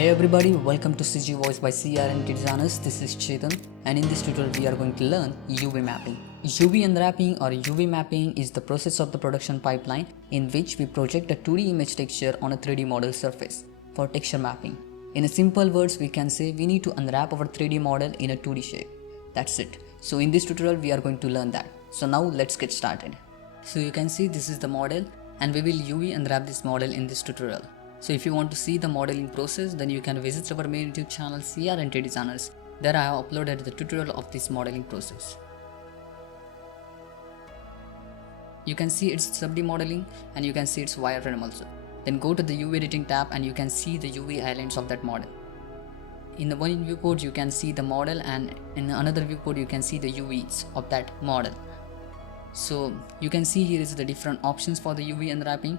Hey everybody, welcome to CG Voice by CRNT Designers. This is Chetan, and in this tutorial we are going to learn UV mapping. UV unwrapping or UV mapping is the process of the production pipeline in which we project a 2D image texture on a 3D model surface for texture mapping. In a simple words, we can say we need to unwrap our 3D model in a 2D shape. That's it. So in this tutorial we are going to learn that. So now let's get started. So you can see this is the model, and we will UV unwrap this model in this tutorial. So if you want to see the modeling process, then you can visit our main YouTube channel CRNT Designers. There I have uploaded the tutorial of this modeling process. You can see its 3D modeling and you can see its wireframe also. Then go to the UV editing tab and you can see the UV islands of that model. In the one viewport you can see the model, and in another viewport you can see the UVs of that model. So you can see here is the different options for the UV unwrapping.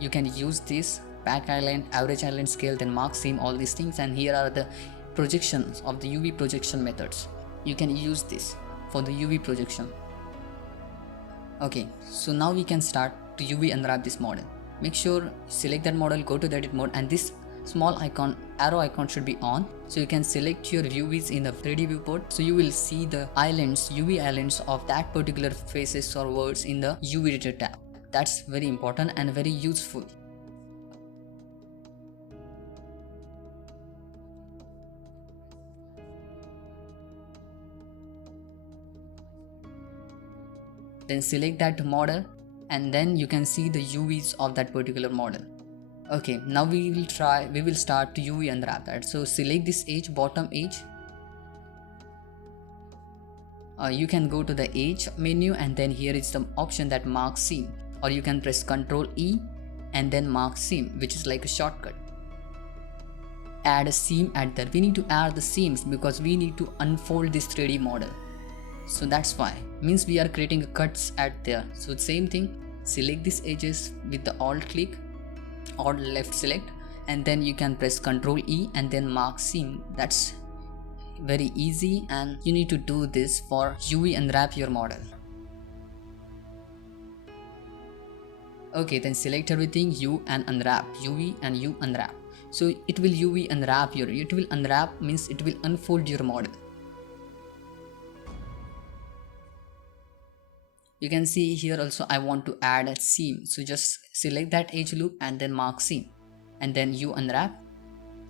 You can use this pack island, average island scale, then mark seam, all these things, and here are the projections of the UV projection methods. You can use this for the UV projection. Okay, so now we can start to UV unwrap this model. Make sure select that model, go to the edit mode, and this small icon, arrow icon should be on, so you can select your UVs in the 3D viewport. So you will see the islands, UV islands of that particular faces or words in the UV editor tab. That's very important and very useful. Then select that model and then you can see the UVs of that particular model. Okay, now we will start to UV unwrap that. So select this edge, bottom edge. You can go to the edge menu, and then here is the option that mark seam, or you can press Ctrl E and then mark seam, which is like a shortcut. Add a seam at there. We need to add the seams because we need to unfold this 3D model. So that's why, means we are creating cuts at there. So same thing, select these edges with the alt click or left select, and then you can press Ctrl E and then mark seam. That's very easy, and you need to do this for UV unwrap your model. Okay, then select everything, U and unwrap, UV and U unwrap. So it will UV unwrap your, it will unwrap means it will unfold your model. You can see here also I want to add a seam, so just select that edge loop and then mark seam, and then you unwrap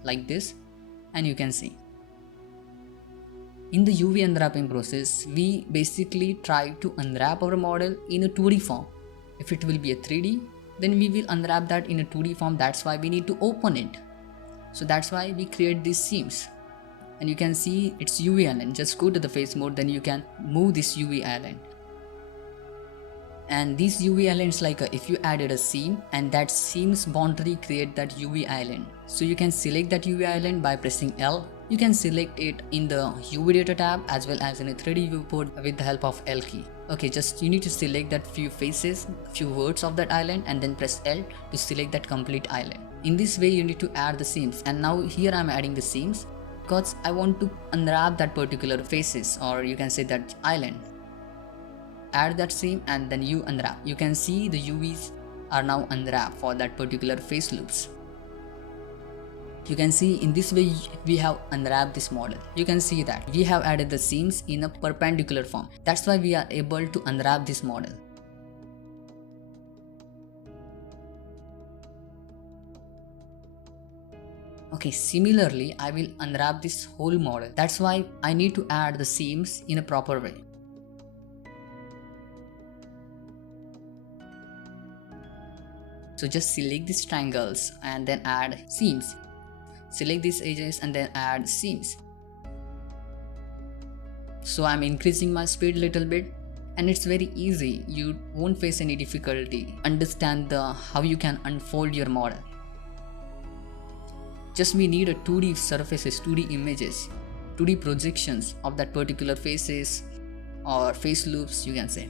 like this, and you can see. In the UV unwrapping process, we basically try to unwrap our model in a 2D form. If it will be a 3D, then we will unwrap that in a 2D form. That's why we need to open it. So that's why we create these seams. And you can see it's UV island. Just go to the face mode, then you can move this UV island. And these UV islands, like if you added a seam and that seam's boundary create that UV island. So you can select that UV island by pressing L. You can select it in the UV data tab as well as in a 3D viewport with the help of L key. Okay, just you need to select that few faces, few words of that island, and then press L to select that complete island. In this way you need to add the seams, and now here I'm adding the seams because I want to unwrap that particular faces, or you can say that island. Add that seam and then you unwrap. You can see the UVs are now unwrapped for that particular face loops. You can see in this way we have unwrapped this model. You can see that we have added the seams in a perpendicular form. That's why we are able to unwrap this model. Okay, similarly I will unwrap this whole model. That's why I need to add the seams in a proper way. So just select these triangles and then add seams. Select these edges and then add seams. So I'm increasing my speed a little bit, and it's very easy. You won't face any difficulty. Understand how you can unfold your model. Just we need a 2D surfaces, 2D images, 2D projections of that particular faces or face loops, you can say.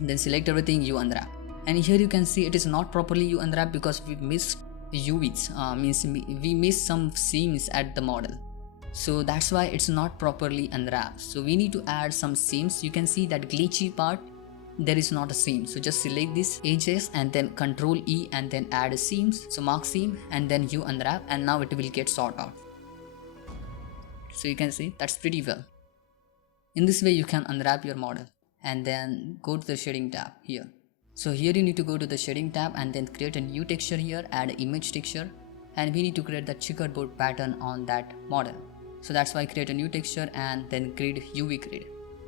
Then select everything, you unwrap. And here you can see it is not properly you unwrap because we missed UVs, means we missed some seams at the model. So that's why it's not properly unwrapped. So we need to add some seams. You can see that glitchy part there is not a seam. So just select these edges and then Control E and then add seams. So mark seam and then you unwrap, and now it will get sorted out. So you can see that's pretty well. In this way you can unwrap your model and then go to the shading tab here. So here you need to go to the shading tab and then create a new texture here, add image texture, and we need to create the checkerboard pattern on that model. So that's why create a new texture and then grid UV grid,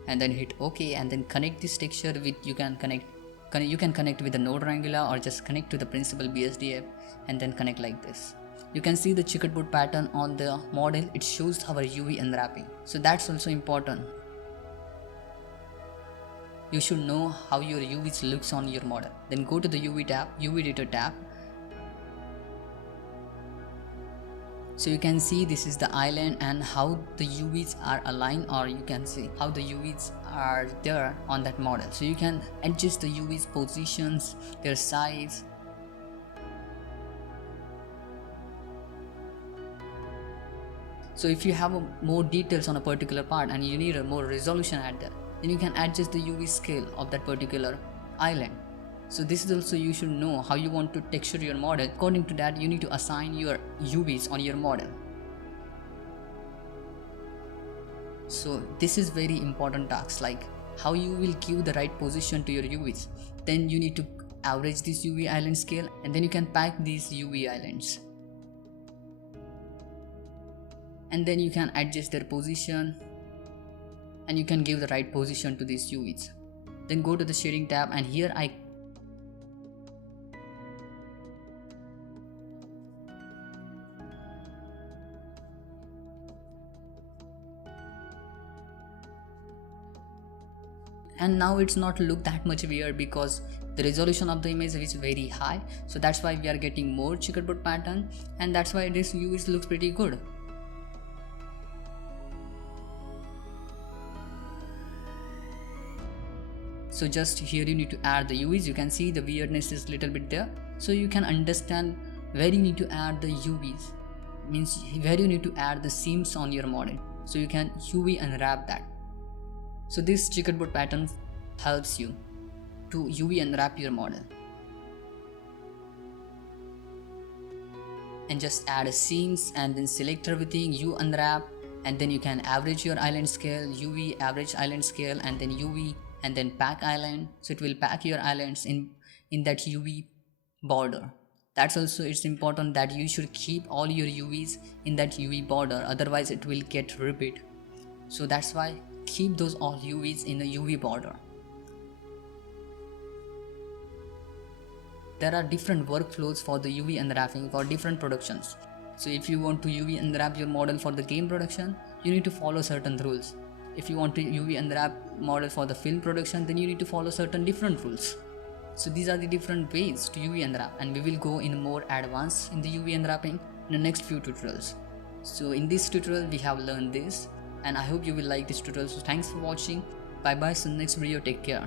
and then hit OK, and then connect this texture with you can connect with the Node or Angular, or just connect to the Principled BSD app and then connect like this. You can see the checkerboard pattern on the model, it shows our UV unwrapping. So that's also important. You should know how your UVs looks on your model. Then go to the UV tab, UV editor tab. So you can see this is the island and how the UVs are aligned, or you can see how the UVs are there on that model. So you can adjust the UVs positions, their size. So if you have more details on a particular part and you need a more resolution at that, then you can adjust the UV scale of that particular island. So this is also, you should know how you want to texture your model. According to that, you need to assign your UVs on your model. So this is very important task, like how you will give the right position to your UVs. Then you need to average this UV island scale, and then you can pack these UV islands. And then you can adjust their position, and you can give the right position to these UVs. Then go to the shading tab, and here and now it's not look that much weird because the resolution of the image is very high. So that's why we are getting more checkerboard pattern, and that's why this UVs looks pretty good. So just here you need to add the UVs. You can see the weirdness is little bit there. So you can understand where you need to add the UVs, means where you need to add the seams on your model. So you can UV unwrap that. So this checkerboard pattern helps you to UV unwrap your model. And just add a seams and then select everything, you unwrap, and then you can average your island scale, UV average island scale, and then UV and then pack island. So it will pack your islands in that UV border. That's also, it's important that you should keep all your UVs in that UV border, otherwise it will get repeat. So that's why keep those all UVs in the UV border. There are different workflows for the UV unwrapping for different productions. So if you want to UV unwrap your model for the game production, you need to follow certain rules. If you want to UV unwrap model for the film production, then you need to follow certain different rules. So these are the different ways to UV unwrap, and we will go in more advanced in the UV unwrapping in the next few tutorials. So in this tutorial we have learned this, and I hope you will like this tutorial. So thanks for watching. Bye bye. So next video, take care.